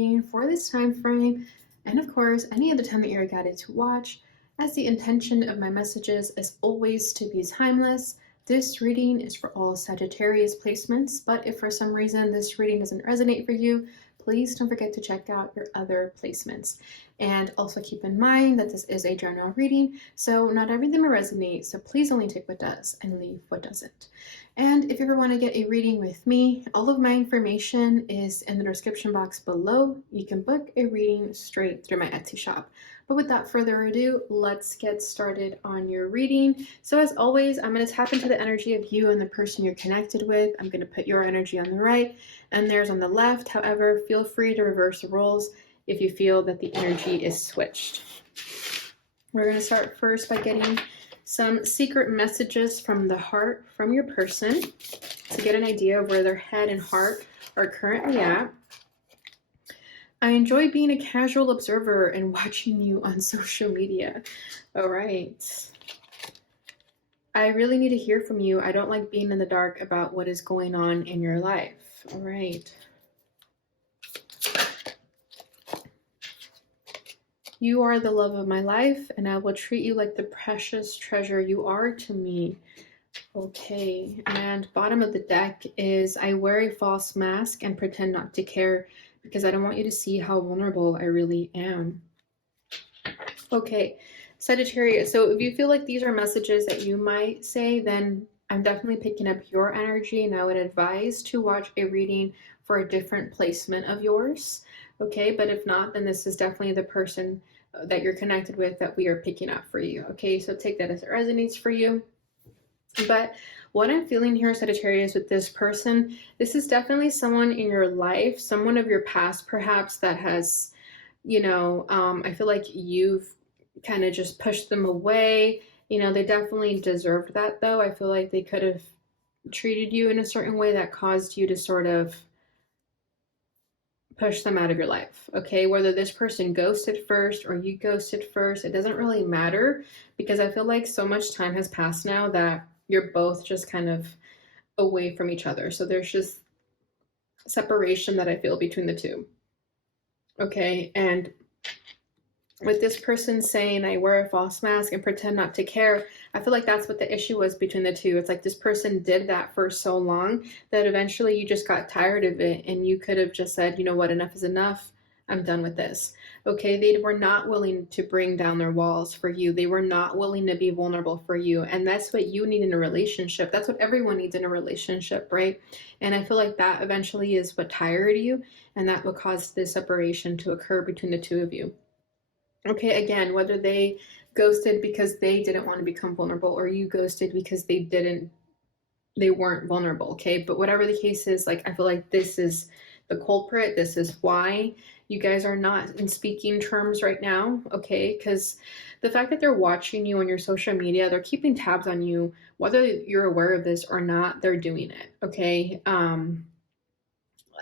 reading for this time frame, and of course, any other time that you're guided to watch, as the intention of my messages is always to be timeless. This reading is for all Sagittarius placements, but if for some reason this reading doesn't resonate for you, please don't forget to check out your other placements. And also keep in mind that this is a general reading, so not everything will resonate, so please only take what does and leave what doesn't. And if you ever want to get a reading with me, all of my information is in the description box below. You can book a reading straight through my Etsy shop. But without further ado, let's get started on your reading. So as always, I'm going to tap into the energy of you and the person you're connected with. I'm going to put your energy on the right and theirs on the left. However, feel free to reverse the roles if you feel that the energy is switched. We're going to start first by getting some secret messages from the heart from your person to get an idea of where their head and heart are currently at. I enjoy being a casual observer and watching you on social media. All right. I really need to hear from you. I don't like being in the dark about what is going on in your life. All right. You are the love of my life, and I will treat you like the precious treasure you are to me. Okay, and bottom of the deck is I wear a false mask and pretend not to care because I don't want you to see how vulnerable I really am. Okay, Sagittarius, so if you feel like these are messages that you might say, then I'm definitely picking up your energy, and I would advise to watch a reading for a different placement of yours. Okay, but if not, then this is definitely the person that you're connected with that we are picking up for you. Okay, so take that as it resonates for you. But what I'm feeling here, Sagittarius, with this person, this is definitely someone in your life, someone of your past perhaps that has, I feel like you've kind of just pushed them away. They definitely deserved that though. I feel like they could have treated you in a certain way that caused you to sort of push them out of your life. Okay, whether this person ghosted first or you ghosted first, it doesn't really matter, because I feel like so much time has passed now that you're both just kind of away from each other. So there's just separation that I feel between the two. Okay, and with this person saying I wear a false mask and pretend not to care, I feel like that's what the issue was between the two. It's like this person did that for so long that eventually you just got tired of it, and you could have just said, you know what, enough is enough. I'm done with this. Okay, they were not willing to bring down their walls for you. They were not willing to be vulnerable for you. And that's what you need in a relationship. That's what everyone needs in a relationship, right? And I feel like that eventually is what tired you, and that will cause this separation to occur between the two of you. Okay, again, whether they ghosted because they didn't want to become vulnerable, or you ghosted because they weren't vulnerable, okay? But whatever the case is, like, I feel like this is the culprit. This is why you guys are not in speaking terms right now, okay? Because the fact that they're watching you on your social media, they're keeping tabs on you, whether you're aware of this or not, they're doing it, okay?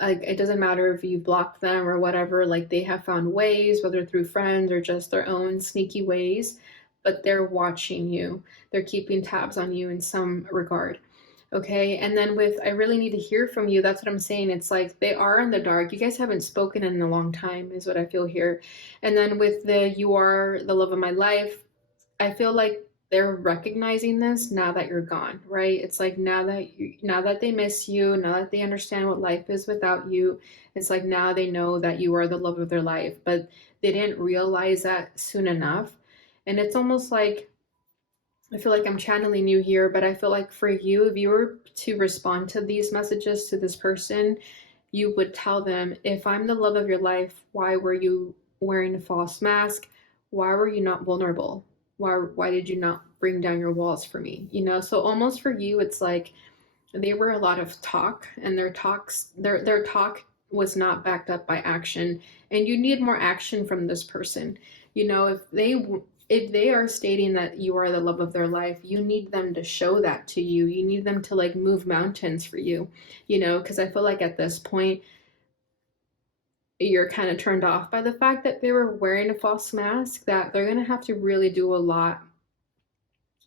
Like, it doesn't matter if you block them or whatever, like, they have found ways, whether through friends or just their own sneaky ways, but they're watching you. They're keeping tabs on you in some regard. Okay, and then with I really need to hear from you, that's what I'm saying. It's like they are in the dark. You guys haven't spoken in a long time is what I feel here. And then with the you are the love of my life, I feel like they're recognizing this now that you're gone, right? It's like now that they miss you, now that they understand what life is without you, it's like now they know that you are the love of their life, but they didn't realize that soon enough. And it's almost like, I feel like I'm channeling you here, but I feel like for you, if you were to respond to these messages to this person, you would tell them, if I'm the love of your life, why were you wearing a false mask? Why were you not vulnerable? Why did you not bring down your walls for me? So almost for you, it's like they were a lot of talk, and their talk was not backed up by action, and you need more action from this person. If they are stating that you are the love of their life, you need them to show that to you. You need them to like move mountains for you, because I feel like at this point, you're kind of turned off by the fact that they were wearing a false mask, that they're going to have to really do a lot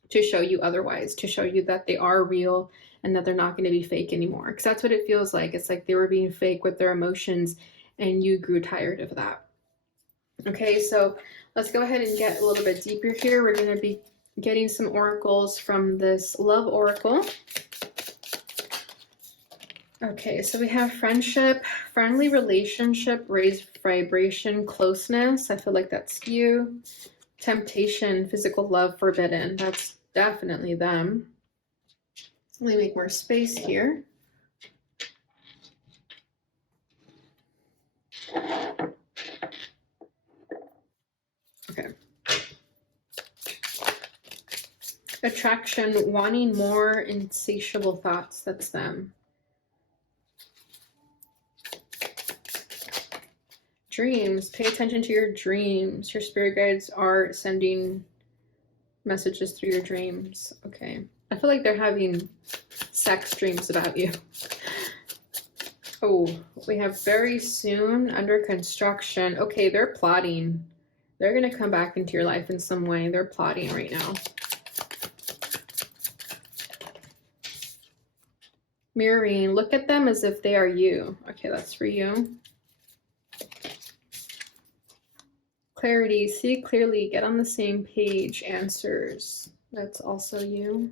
to show you otherwise, to show you that they are real and that they're not going to be fake anymore. Because that's what it feels like. It's like they were being fake with their emotions, and you grew tired of that. Okay, so let's go ahead and get a little bit deeper here. We're going to be getting some oracles from this love oracle. Okay, so we have friendship, friendly relationship, raised vibration, closeness. I feel like that's you. Temptation, physical love, forbidden. That's definitely them. Let me make more space here. Okay. Attraction, wanting more, insatiable thoughts. That's them. Dreams, pay attention to your dreams. Your spirit guides are sending messages through your dreams. Okay. I feel like they're having sex dreams about you. Oh, we have very soon, under construction. Okay, they're plotting. They're going to come back into your life in some way. They're plotting right now. Mirroring, look at them as if they are you. Okay, that's for you. Clarity, see clearly, get on the same page, answers. That's also you.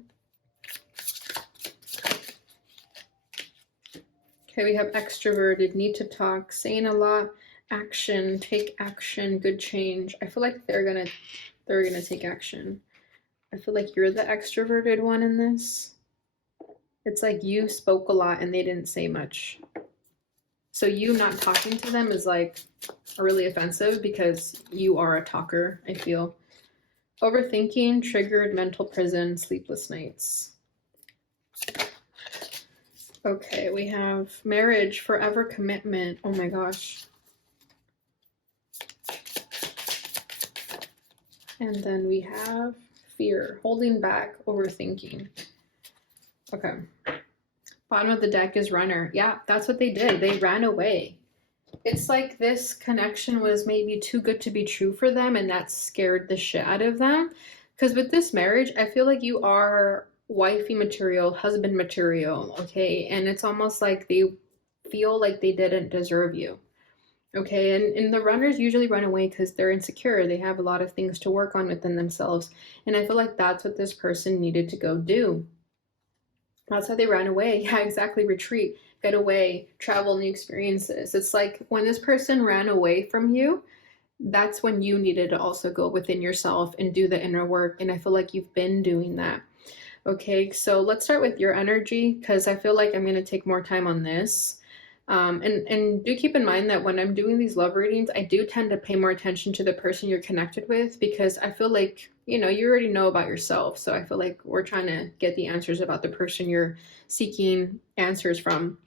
Okay, we have extroverted, need to talk, saying a lot, action, take action, good change. I feel like they're gonna take action. I feel like you're the extroverted one in this. It's like you spoke a lot and they didn't say much. So you not talking to them is like really offensive because you are a talker, I feel. Overthinking, triggered, mental prison, sleepless nights. Okay, we have marriage, forever commitment. Oh my gosh. And then we have fear, holding back, overthinking. Okay. Bottom of the deck is runner. Yeah, that's what they did. They ran away. It's like this connection was maybe too good to be true for them, and that scared the shit out of them. Because with this marriage, I feel like you are wifey material, husband material, okay? And it's almost like they feel like they didn't deserve you, okay? And the runners usually run away because they're insecure. They have a lot of things to work on within themselves. And I feel like that's what this person needed to go do. That's how they ran away. Yeah, exactly. Retreat, get away, travel, new experiences. It's like when this person ran away from you, that's when you needed to also go within yourself and do the inner work. And I feel like you've been doing that. Okay, so let's start with your energy because I feel like I'm going to take more time on this. And do keep in mind that when I'm doing these love readings, I do tend to pay more attention to the person you're connected with because I feel like, you already know about yourself. So I feel like we're trying to get the answers about the person you're seeking answers from.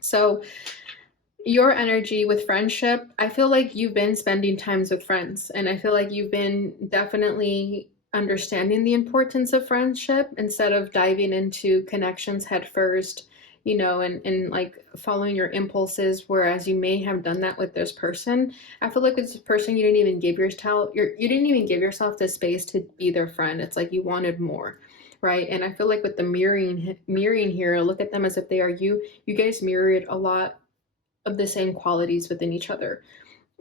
So your energy with friendship, I feel like you've been spending times with friends, and I feel like you've been definitely understanding the importance of friendship instead of diving into connections head first, and like following your impulses, whereas you may have done that with this person. I feel like with this person, you didn't even give yourself the space to be their friend. It's like you wanted more, right? And I feel like with the mirroring here, look at them as if they are you. You guys mirrored a lot of the same qualities within each other.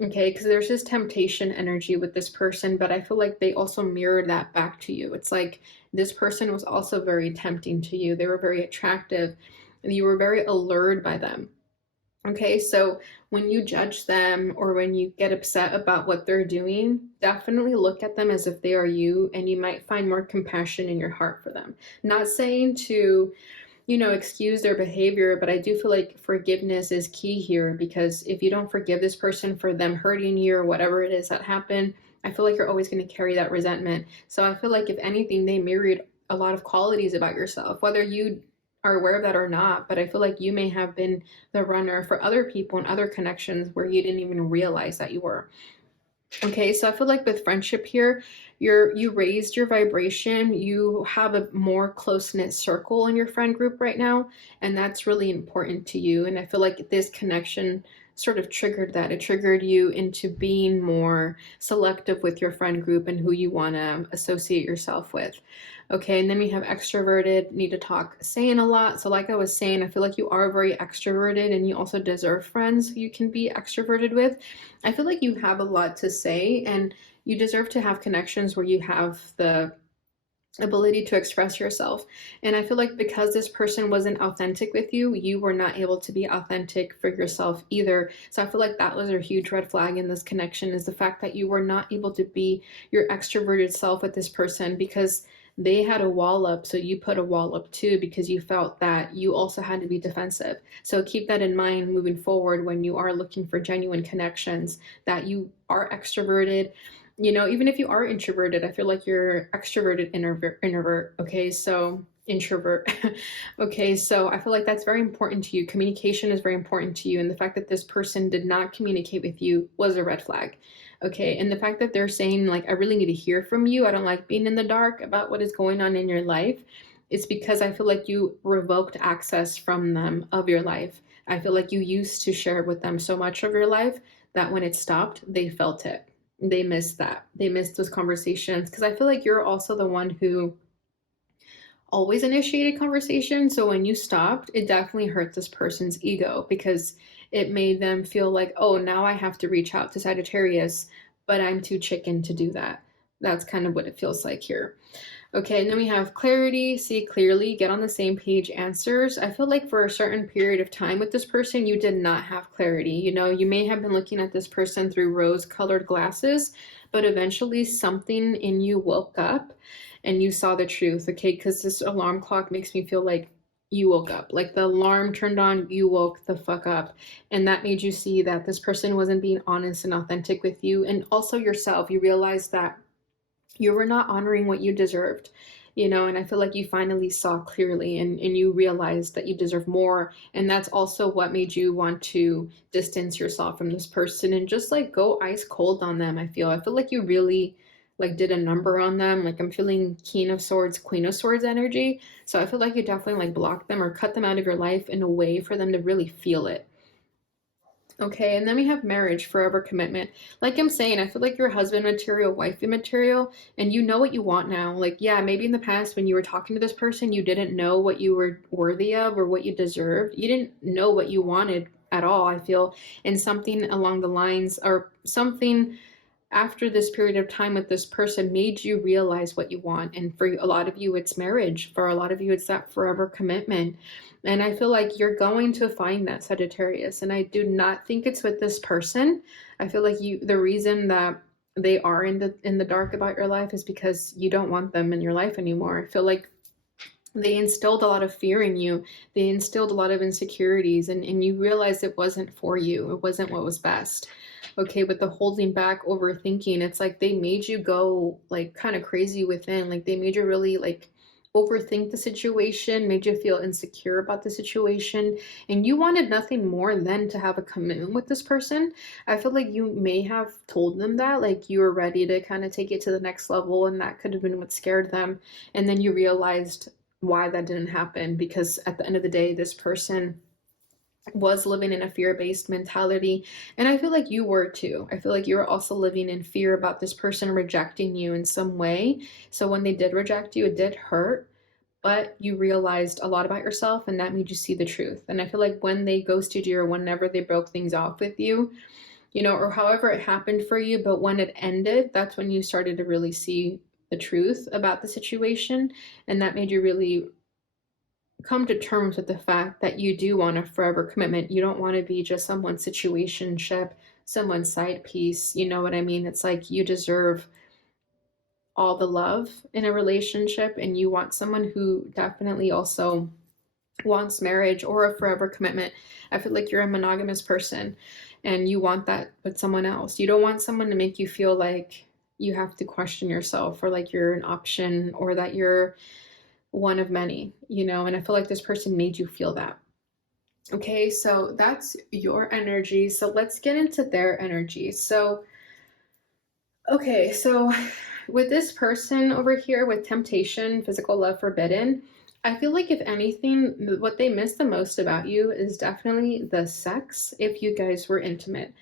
Okay, because there's this temptation energy with this person, but I feel like they also mirrored that back to you. It's like this person was also very tempting to you. They were very attractive. You were very allured by them. Okay, so when you judge them or when you get upset about what they're doing, definitely look at them as if they are you, and you might find more compassion in your heart for them. Not saying to excuse their behavior, but I do feel like forgiveness is key here, because if you don't forgive this person for them hurting you or whatever it is that happened, I feel like you're always going to carry that resentment. So I feel like if anything, they mirrored a lot of qualities about yourself, whether you are aware of that or not, but I feel like you may have been the runner for other people and other connections where you didn't even realize that you were. Okay, so I feel like with friendship here, you raised your vibration. You have a more close-knit circle in your friend group right now, and that's really important to you. And I feel like this connection sort of triggered that. It triggered you into being more selective with your friend group and who you want to associate yourself with. Okay, and then we have extroverted, need to talk, saying a lot. So like I was saying, I feel like you are very extroverted and you also deserve friends who you can be extroverted with. I feel like you have a lot to say and you deserve to have connections where you have the ability to express yourself. And I feel like because this person wasn't authentic with you, you were not able to be authentic for yourself either. So I feel like that was a huge red flag in this connection, is the fact that you were not able to be your extroverted self with this person because they had a wall up, so you put a wall up too because you felt that you also had to be defensive. So keep that in mind moving forward when you are looking for genuine connections, that you are extroverted. You know, even if you are introverted, I feel like you're extroverted introvert. Okay, so introvert. Okay, so I feel like that's very important to you. Communication is very important to you, and the fact that this person did not communicate with you was a red flag. Okay, and the fact that they're saying like, I really need to hear from you, I don't like being in the dark about what is going on in your life, it's because I feel like you revoked access from them of your life. I feel like you used to share with them so much of your life that when it stopped, they felt it. They missed that. They missed those conversations because I feel like you're also the one who always initiated conversation. So when you stopped, it definitely hurt this person's ego because it made them feel like, oh, now I have to reach out to Sagittarius, but I'm too chicken to do that. That's kind of what it feels like here. Okay, and then we have clarity, see clearly, get on the same page answers. I feel like for a certain period of time with this person, you did not have clarity. You know, you may have been looking at this person through rose-colored glasses, but eventually something in you woke up and you saw the truth, okay? Because this alarm clock makes me feel like you woke up. Like the alarm turned on, you woke the fuck up. And that made you see that this person wasn't being honest and authentic with you. And also yourself, you realized that you were not honoring what you deserved, you know, and I feel like you finally saw clearly and you realized that you deserve more. And that's also what made you want to distance yourself from this person and just like go ice cold on them. I feel like you really like did a number on them. Like I'm feeling King of Swords, Queen of Swords energy. So I feel like you definitely like blocked them or cut them out of your life in a way for them to really feel it. Okay, and then we have marriage, forever commitment. Like I'm saying, I feel like you're husband material, wifey material, and you know what you want now. Like, yeah, maybe in the past when you were talking to this person, you didn't know what you were worthy of or what you deserved. You didn't know what you wanted at all, I feel. And something along the lines or something after this period of time with this person made you realize what you want. And for a lot of you, it's marriage. For a lot of you, it's that forever commitment. And I feel like you're going to find that, Sagittarius. And I do not think it's with this person. I feel like the reason that they are in the dark about your life is because you don't want them in your life anymore. I feel like they instilled a lot of fear in you. They instilled a lot of insecurities and you realized it wasn't for you. It wasn't what was best. Okay, but the holding back, overthinking, it's like they made you go like kind of crazy within. Like they made you really like overthink the situation, made you feel insecure about the situation, and you wanted nothing more than to have a commitment with this person. I feel like you may have told them that, like you were ready to kind of take it to the next level, and that could have been what scared them. And then you realized why that didn't happen, because at the end of the day, this person was living in a fear-based mentality, and I feel like you were too. I feel like you were also living in fear about this person rejecting you in some way. So when they did reject you, it did hurt, but you realized a lot about yourself and that made you see the truth. And I feel like when they ghosted you or whenever they broke things off with you, you know, or however it happened for you, but when it ended, that's when you started to really see the truth about the situation, and that made you really come to terms with the fact that you do want a forever commitment. You don't want to be just someone's situationship, someone's side piece. You know what I mean? It's like you deserve all the love in a relationship, and you want someone who definitely also wants marriage or a forever commitment. I feel like you're a monogamous person and you want that with someone else. You don't want someone to make you feel like you have to question yourself or like you're an option or that you're one of many, you know, and I feel like this person made you feel that. Okay, so that's your energy. So let's get into their energy. So, okay, so with this person over here with temptation, physical love forbidden, I feel like if anything, what they miss the most about you is definitely the sex, if you guys were intimate.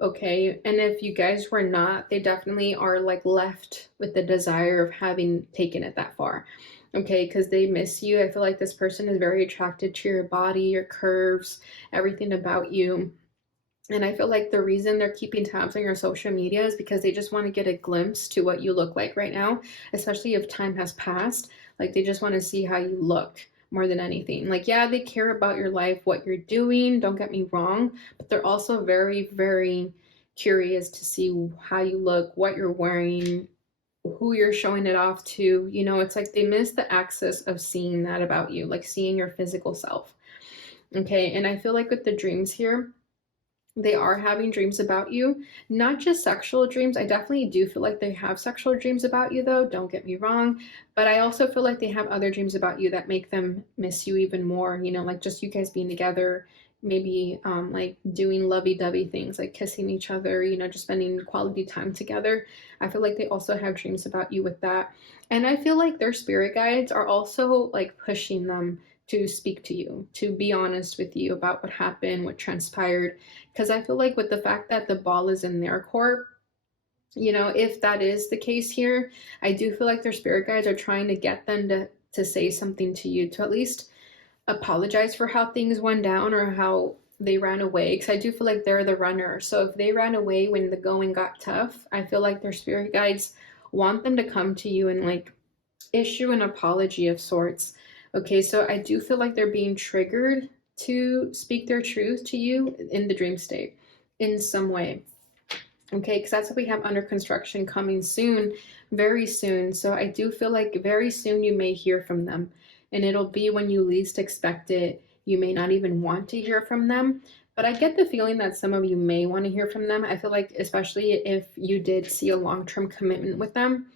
Okay. And if you guys were not, they definitely are like left with the desire of having taken it that far. Okay. Because they miss you. I feel like this person is very attracted to your body, your curves, everything about you. And I feel like the reason they're keeping tabs on your social media is because they just want to get a glimpse to what you look like right now, especially if time has passed. Like they just want to see how you look more than anything. Like, yeah, they care about your life, what you're doing, don't get me wrong, but they're also very, very curious to see how you look, what you're wearing, who you're showing it off to. You know, it's like they miss the access of seeing that about you, like seeing your physical self. Okay. And I feel like with the dreams here, they are having dreams about you, not just sexual dreams. I definitely do feel like they have sexual dreams about you, though, don't get me wrong. But I also feel like they have other dreams about you that make them miss you even more, you know, like just you guys being together, maybe like doing lovey-dovey things like kissing each other, you know, just spending quality time together. I feel like they also have dreams about you with that. And I feel like their spirit guides are also like pushing them to speak to you, to be honest with you about what happened, what transpired. Because I feel like with the fact that the ball is in their court, you know, if that is the case here, I do feel like their spirit guides are trying to get them to say something to you, to at least apologize for how things went down or how they ran away. Because I do feel like they're the runner. So if they ran away when the going got tough, I feel like their spirit guides want them to come to you and like issue an apology of sorts. Okay, so I do feel like they're being triggered to speak their truth to you in the dream state in some way. Okay, because that's what we have under construction coming soon, very soon. So I do feel like very soon you may hear from them, and it'll be when you least expect it. You may not even want to hear from them, but I get the feeling that some of you may want to hear from them. I feel like, especially if you did see a long term commitment with them,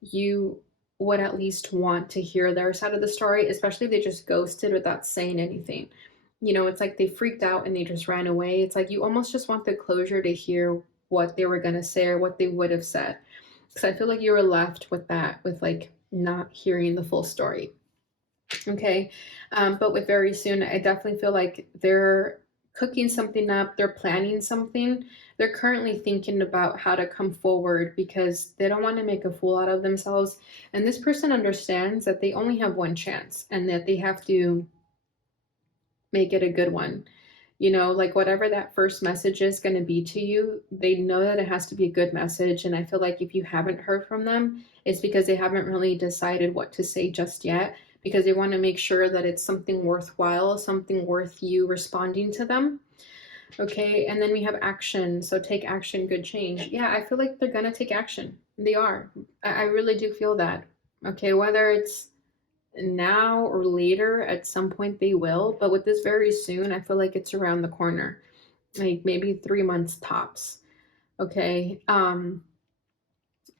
you would at least want to hear their side of the story, especially if they just ghosted without saying anything. You know, it's like they freaked out and they just ran away. It's like you almost just want the closure to hear what they were going to say or what they would have said. Because I feel like you were left with that, with like not hearing the full story. Okay. But with very soon, I definitely feel like they're cooking something up, they're planning something. They're currently thinking about how to come forward because they don't want to make a fool out of themselves. And this person understands that they only have one chance and that they have to make it a good one. You know, like whatever that first message is going to be to you, they know that it has to be a good message. And I feel like if you haven't heard from them, it's because they haven't really decided what to say just yet, because they want to make sure that it's something worthwhile, something worth you responding to them. Okay, and then we have action. So take action, good change. Yeah, I feel like they're going to take action. They are. I really do feel that. Okay, whether it's now or later, at some point they will, but with this very soon, I feel like it's around the corner, like maybe 3 months tops. Okay.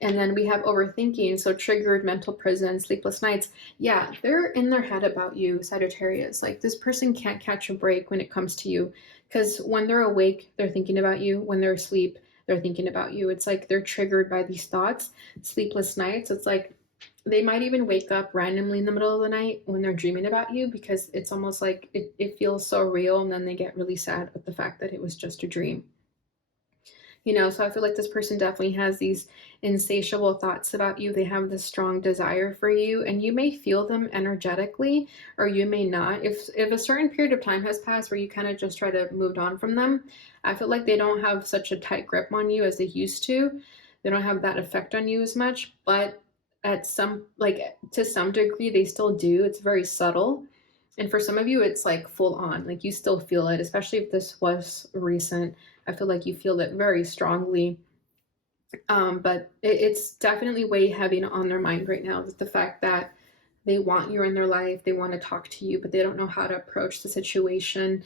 And then we have overthinking, so triggered, mental prison, sleepless nights. Yeah, they're in their head about you, Sagittarius. Like this person can't catch a break when it comes to you, because when they're awake, they're thinking about you. When they're asleep, they're thinking about you. It's like they're triggered by these thoughts. Sleepless nights, it's like they might even wake up randomly in the middle of the night when they're dreaming about you, because it's almost like it feels so real, and then they get really sad with the fact that it was just a dream. You know, so I feel like this person definitely has these insatiable thoughts about you. They have this strong desire for you, and you may feel them energetically, or you may not. If a certain period of time has passed where you kind of just try to move on from them, I feel like they don't have such a tight grip on you as they used to. They don't have that effect on you as much, but at some, like to some degree, they still do. It's very subtle. And for some of you, it's like full on, like you still feel it, especially if this was recent. I feel like you feel it very strongly. But it's definitely way heavy on their mind right now. The fact that they want you in their life, they want to talk to you, but they don't know how to approach the situation.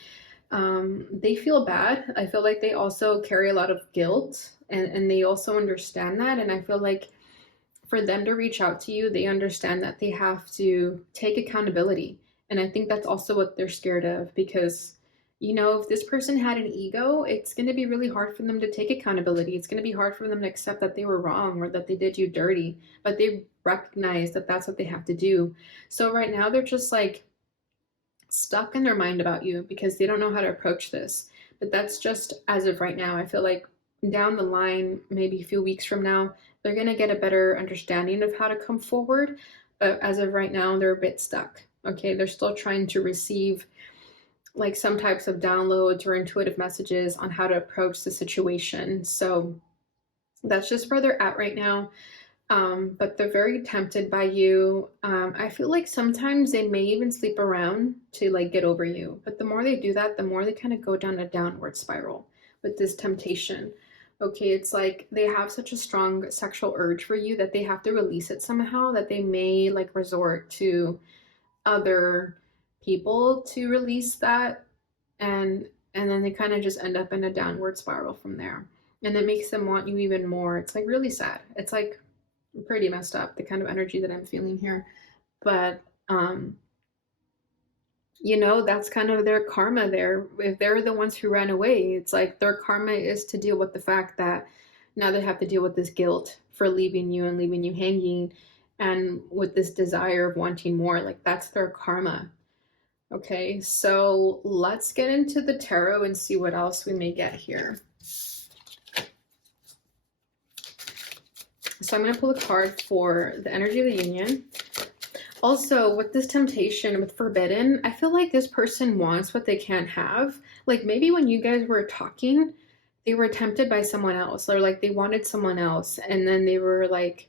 They feel bad. I feel like they also carry a lot of guilt, and they also understand that. And I feel like for them to reach out to you, they understand that they have to take accountability. And I think that's also what they're scared of, because You know, if this person had an ego, it's going to be really hard for them to take accountability. It's going to be hard for them to accept that they were wrong or that they did you dirty, but they recognize that that's what they have to do. So right now they're just like stuck in their mind about you because they don't know how to approach this. But that's just as of right now. I feel like down the line, maybe a few weeks from now, they're going to get a better understanding of how to come forward. But as of right now, they're a bit stuck. Okay, they're still trying to receive like some types of downloads or intuitive messages on how to approach the situation. So that's just where they're at right now. But they're very tempted by you. I feel like sometimes they may even sleep around to like get over you. But the more they do that, the more they kind of go down a downward spiral with this temptation. Okay, it's like they have such a strong sexual urge for you that they have to release it somehow, that they may like resort to other people to release that, and then they kind of just end up in a downward spiral from there. And it makes them want you even more. It's like really sad. It's like pretty messed up, the kind of energy that I'm feeling here. But you know, that's kind of their karma there. If they're the ones who ran away, it's like their karma is to deal with the fact that now they have to deal with this guilt for leaving you and leaving you hanging, and with this desire of wanting more. Like that's their karma. Okay, so let's get into the tarot and see what else we may get here. So I'm going to pull a card for the energy of the union. Also, with this temptation, with forbidden, I feel like this person wants what they can't have. Like maybe when you guys were talking, they were tempted by someone else, or like they wanted someone else, and then they were like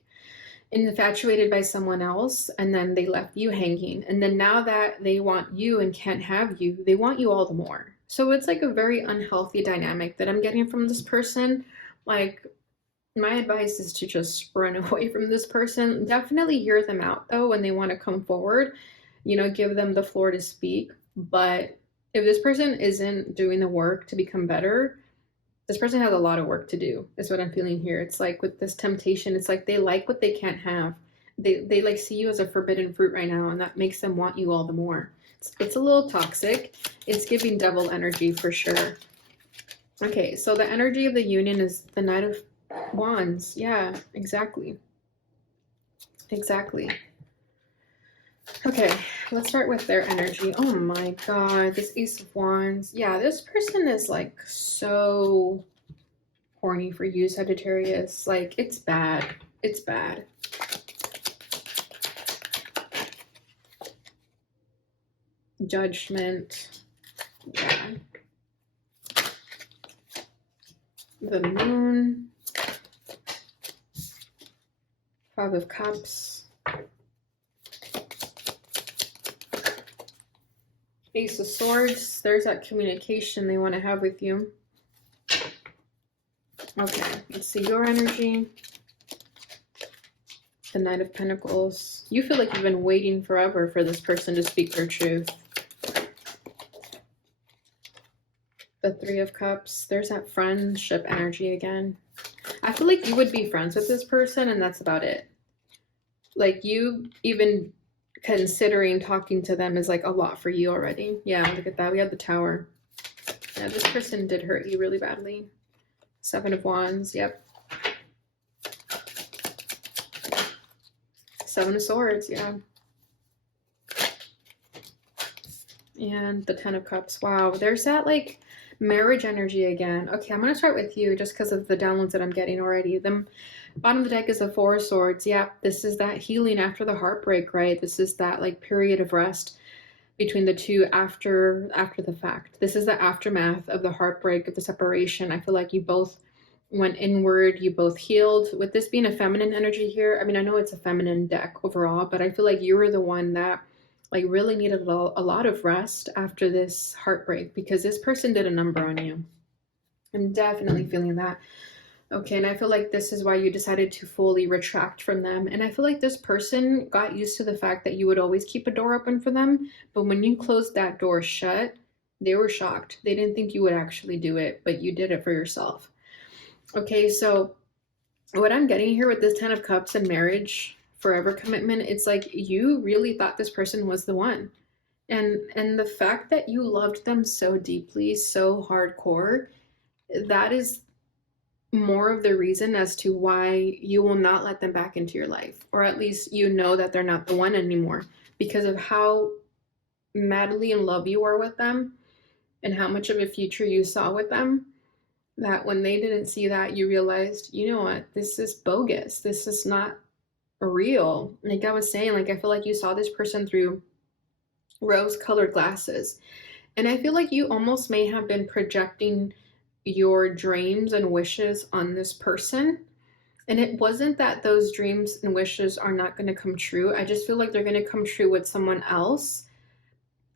infatuated by someone else, and then they left you hanging. And then now that they want you and can't have you, they want you all the more. So it's like a very unhealthy dynamic that I'm getting from this person. Like, my advice is to just run away from this person. Definitely hear them out though when they want to come forward. You know, give them the floor to speak. But if this person isn't doing the work to become better, this person has a lot of work to do, is what I'm feeling here. It's like with this temptation, it's like they like what they can't have. They like see you as a forbidden fruit right now, and that makes them want you all the more. It's a little toxic. It's giving devil energy for sure. Okay, so the energy of the union is the Knight of Wands. Yeah, exactly. Exactly. Okay, let's start with their energy. Oh my god, this Ace of Wands. Yeah, this person is like so horny for you, Sagittarius. Like, it's bad. It's bad. Judgment. Yeah. The Moon. Five of Cups. Ace of Swords. There's that communication they want to have with you. Okay, let's see your energy. The Knight of Pentacles. You feel like you've been waiting forever for this person to speak their truth. The Three of Cups. There's that friendship energy again. I feel like you would be friends with this person, and that's about it. Like, you even considering talking to them is like a lot for you already. Yeah, look at that. We have the Tower. Yeah, this person did hurt you really badly. Seven of Wands. Yep. Seven of Swords. Yeah. And the Ten of Cups. Wow, there's that like marriage energy again. Okay, I'm gonna start with you just because of the downloads that I'm getting already. The bottom of the deck is the Four of Swords. Yeah, this is that healing after the heartbreak, right? This is that like period of rest between the two after the fact. This is the aftermath of the heartbreak, of the separation. I feel like you both went inward, you both healed. With this being a feminine energy here, I mean, I know it's a feminine deck overall, but I feel like you were the one that like really needed a lot of rest after this heartbreak, because this person did a number on you. I'm definitely feeling that. Okay, and I feel like this is why you decided to fully retract from them. And I feel like this person got used to the fact that you would always keep a door open for them, but when you closed that door shut, they were shocked. They didn't think you would actually do it, but you did it for yourself. Okay, so what I'm getting here with this Ten of Cups and marriage, forever commitment, it's like you really thought this person was the one. And the fact that you loved them so deeply, so hardcore, that is more of the reason as to why you will not let them back into your life, or at least you know that they're not the one anymore, because of how madly in love you are with them and how much of a future you saw with them, that when they didn't see that, you realized, you know what, this is bogus, this is not real. Like I was saying, like I feel like you saw this person through rose colored glasses, and I feel like you almost may have been projecting your dreams and wishes on this person. And it wasn't that those dreams and wishes are not going to come true. I just feel like they're going to come true with someone else.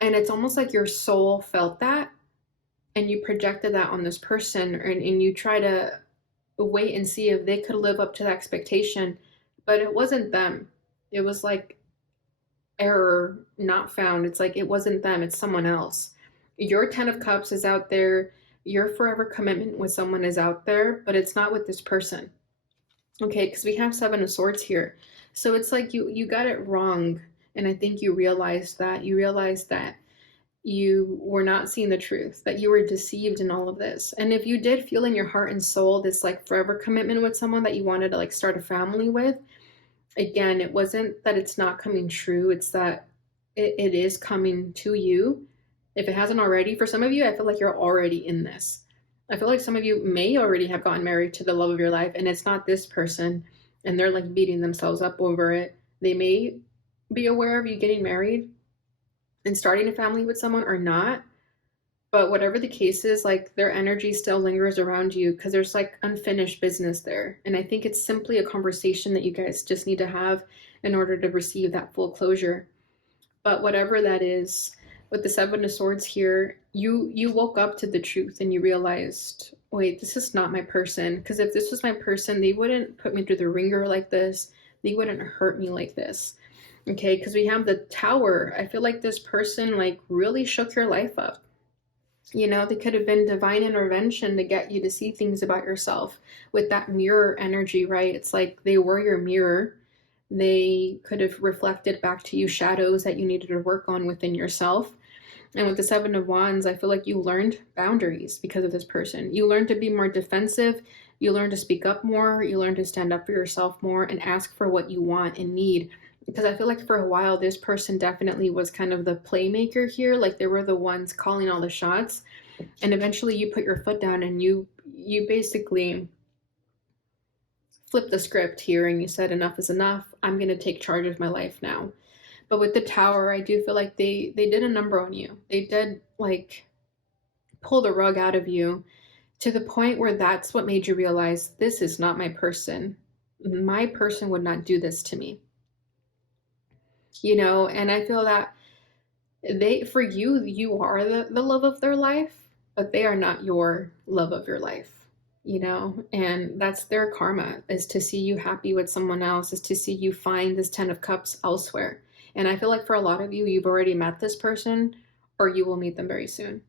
And it's almost like your soul felt that and you projected that on this person, and you try to wait and see if they could live up to the expectation. But it wasn't them. It was like error not found. It's like it wasn't them, it's someone else. Your 10 of Cups is out there. Your forever commitment with someone is out there, but it's not with this person. Okay, because we have 7 of Swords here. So it's like you got it wrong. And I think you realized that. You realized that you were not seeing the truth, that you were deceived in all of this. And if you did feel in your heart and soul this like forever commitment with someone that you wanted to like start a family with, again, it wasn't that it's not coming true, it's that it is coming to you. If it hasn't already, for some of you, I feel like you're already in this. I feel like some of you may already have gotten married to the love of your life, and it's not this person, and they're like beating themselves up over it. They may be aware of you getting married and starting a family with someone or not, but whatever the case is, like their energy still lingers around you because there's like unfinished business there. And I think it's simply a conversation that you guys just need to have in order to receive that full closure. But whatever that is, with the 7 of Swords here, you woke up to the truth and you realized, wait, this is not my person. Because if this was my person, they wouldn't put me through the ringer like this. They wouldn't hurt me like this. Okay, because we have the Tower. I feel like this person like really shook your life up. You know, they could have been divine intervention to get you to see things about yourself with that mirror energy, right? It's like they were your mirror. They could have reflected back to you shadows that you needed to work on within yourself. And with the 7 of Wands, I feel like you learned boundaries because of this person. You learned to be more defensive. You learned to speak up more. You learned to stand up for yourself more and ask for what you want and need. Because I feel like for a while, this person definitely was kind of the playmaker here. Like they were the ones calling all the shots. And eventually you put your foot down and you basically flipped the script here and you said, enough is enough. I'm going to take charge of my life now. But with the Tower, I do feel like they did a number on you. They did like pull the rug out of you to the point where that's what made you realize this is not my person. My person would not do this to me. You know, and I feel that for you, you are the love of their life, but they are not your love of your life, you know, and that's their karma, is to see you happy with someone else, is to see you find this 10 of Cups elsewhere. And I feel like for a lot of you, you've already met this person or you will meet them very soon.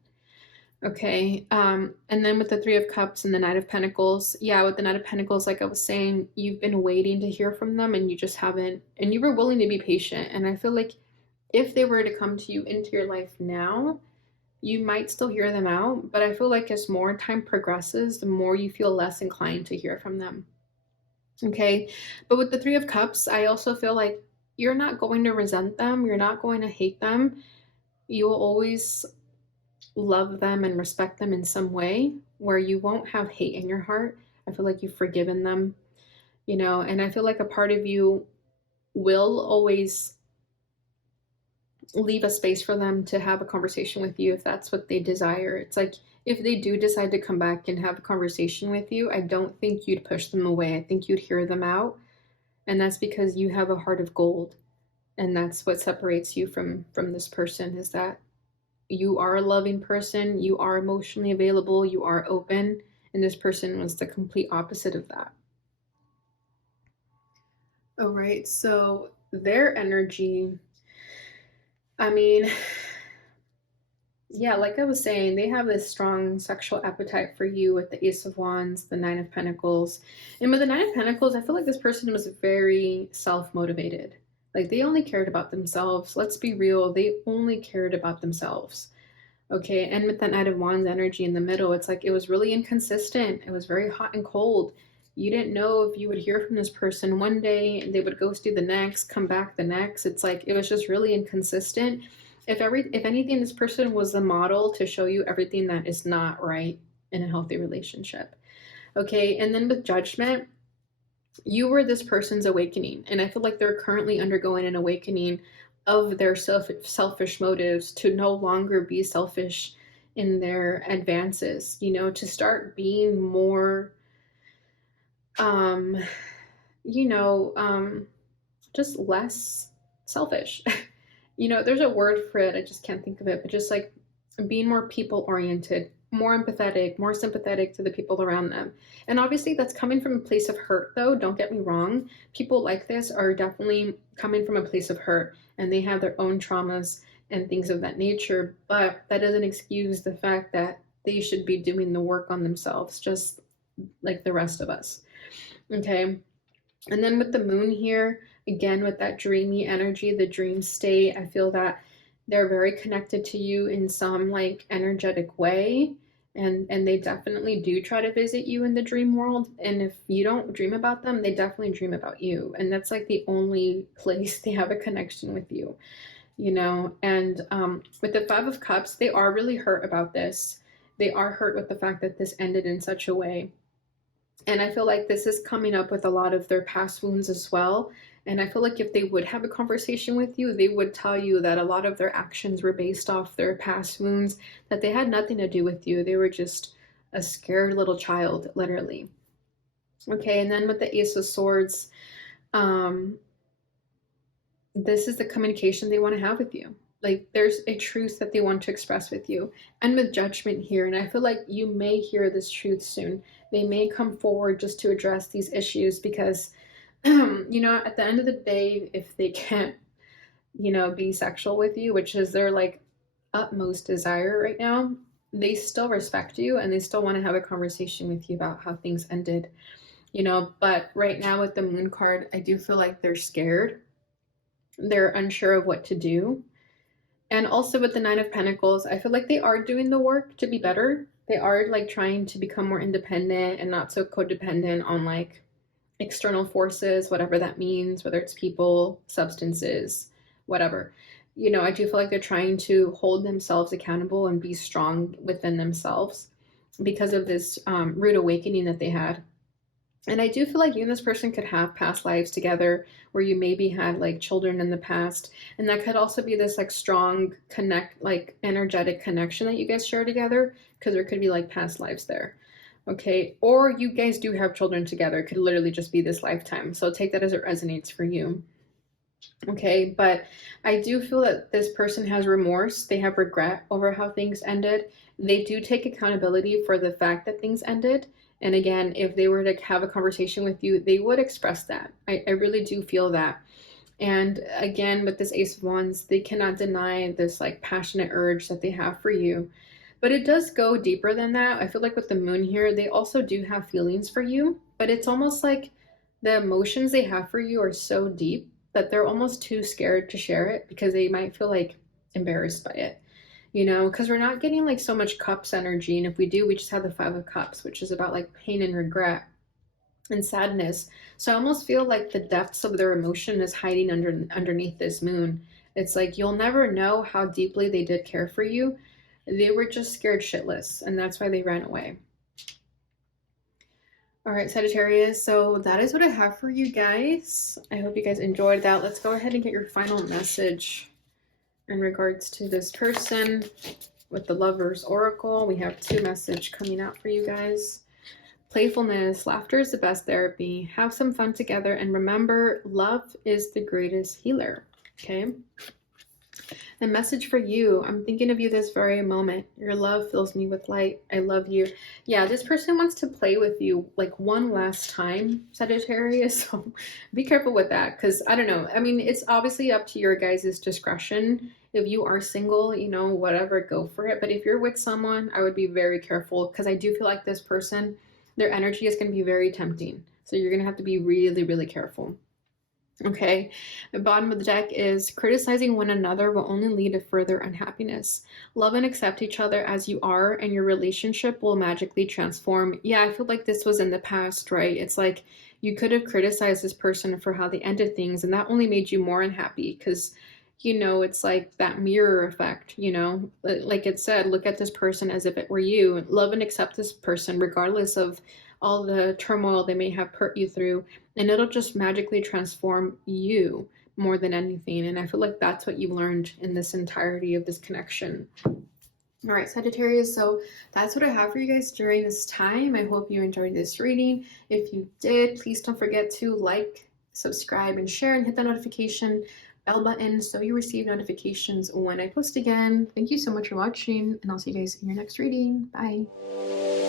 Okay. And then with the 3 of Cups and the Knight of Pentacles, yeah, with the Knight of Pentacles, like I was saying, you've been waiting to hear from them and you just haven't, and you were willing to be patient. And I feel like if they were to come to you into your life now, you might still hear them out, but I feel like as more time progresses, the more you feel less inclined to hear from them. Okay. But with the 3 of Cups, I also feel like you're not going to resent them. You're not going to hate them. You will always love them and respect them in some way where you won't have hate in your heart. I feel like you've forgiven them, you know, and I feel like a part of you will always leave a space for them to have a conversation with you if that's what they desire. It's like if they do decide to come back and have a conversation with you, I don't think you'd push them away. I think you'd hear them out. And that's because you have a heart of gold. And that's what separates you from this person, is that you are a loving person, you are emotionally available, you are open, and this person was the complete opposite of that. All right, so their energy, I mean, yeah, like I was saying, they have this strong sexual appetite for you with the Ace of Wands, the 9 of Pentacles. And with the 9 of Pentacles, I feel like this person was very self-motivated. Like, they only cared about themselves. Let's be real. They only cared about themselves. Okay. And with that Knight of Wands energy in the middle, it's like it was really inconsistent. It was very hot and cold. You didn't know if you would hear from this person one day and they would ghost you the next, come back the next. It's like it was just really inconsistent. If anything, this person was the model to show you everything that is not right in a healthy relationship. Okay. And then with Judgment, you were this person's awakening, and I feel like they're currently undergoing an awakening of their selfish motives, to no longer be selfish in their advances, you know, to start being more um you know just less selfish. You know, there's a word for it, I just can't think of it, but just like being more people oriented, more empathetic, more sympathetic to the people around them. And obviously that's coming from a place of hurt, though, don't get me wrong. People like this are definitely coming from a place of hurt, and they have their own traumas and things of that nature, but that doesn't excuse the fact that they should be doing the work on themselves, just like the rest of us. Okay. And then with the moon here, again, with that dreamy energy, the dream state, I feel that they're very connected to you in some like energetic way. And they definitely do try to visit you in the dream world. And if you don't dream about them, they definitely dream about you. And that's like the only place they have a connection with you, you know? And with the Five of Cups, they are really hurt about this. They are hurt with the fact that this ended in such a way. And I feel like this is coming up with a lot of their past wounds as well. And I feel like if they would have a conversation with you, they would tell you that a lot of their actions were based off their past wounds, that they had nothing to do with you. They were just a scared little child, literally. Okay, and then with the Ace of Swords, this is the communication they want to have with you. Like, there's a truth that they want to express with you. And with Judgment here, and I feel like you may hear this truth soon. They may come forward just to address these issues because, you know, at the end of the day, if they can't, you know, be sexual with you, which is their like utmost desire right now, they still respect you and they still want to have a conversation with you about how things ended, you know. But right now with the Moon card, I do feel like they're scared. They're unsure of what to do. And also with the Nine of Pentacles, I feel like they are doing the work to be better. They are like trying to become more independent and not so codependent on like external forces, whatever that means, whether it's people, substances, whatever. You know, I do feel like they're trying to hold themselves accountable and be strong within themselves because of this rude awakening that they had. And I do feel like you and this person could have past lives together where you maybe had like children in the past. And that could also be this like strong like energetic connection that you guys share together, because there could be like past lives there. Okay. Or you guys do have children together. It could literally just be this lifetime. So take that as it resonates for you. Okay. But I do feel that this person has remorse. They have regret over how things ended. They do take accountability for the fact that things ended. And again, if they were to have a conversation with you, they would express that. I really do feel that. And again, with this Ace of Wands, they cannot deny this like passionate urge that they have for you. But it does go deeper than that. I feel like with the Moon here, they also do have feelings for you, but it's almost like the emotions they have for you are so deep that they're almost too scared to share it because they might feel like embarrassed by it. You know, because we're not getting like so much cups energy. And if we do, we just have the Five of Cups, which is about like pain and regret and sadness. So I almost feel like the depths of their emotion is hiding underneath this moon. It's like you'll never know how deeply they did care for you. They were just scared shitless, and that's why they ran away. All right, Sagittarius, so that is what I have for you guys. I hope you guys enjoyed that. Let's go ahead and get your final message in regards to this person with the Lover's Oracle. We have 2 messages coming out for you guys. Playfulness, laughter is the best therapy. Have some fun together, and remember, love is the greatest healer. Okay. The message for you, I'm thinking of you this very moment. Your love fills me with light. I love you. Yeah, this person wants to play with you like one last time, Sagittarius. So be careful with that, because I don't know. I mean, it's obviously up to your guys' discretion. If you are single, you know, whatever, go for it. But if you're with someone, I would be very careful, because I do feel like this person, their energy is going to be very tempting. So you're going to have to be really, really careful. Okay, the bottom of the deck is criticizing one another will only lead to further unhappiness. Love and accept each other as you are, and your relationship will magically transform. Yeah, I feel like this was in the past, right? It's like you could have criticized this person for how they ended things, and that only made you more unhappy because, it's like that mirror effect, Like it said, look at this person as if it were you. Love and accept this person regardless of all the turmoil they may have put you through, and it'll just magically transform you more than anything. And I feel like that's what you learned in this entirety of this connection. All right, Sagittarius, so that's what I have for you guys during this time. I hope you enjoyed this reading. If you did, please don't forget to like, subscribe, and share, and hit the notification bell button so you receive notifications when I post again. Thank you so much for watching, and I'll see you guys in your next reading. Bye.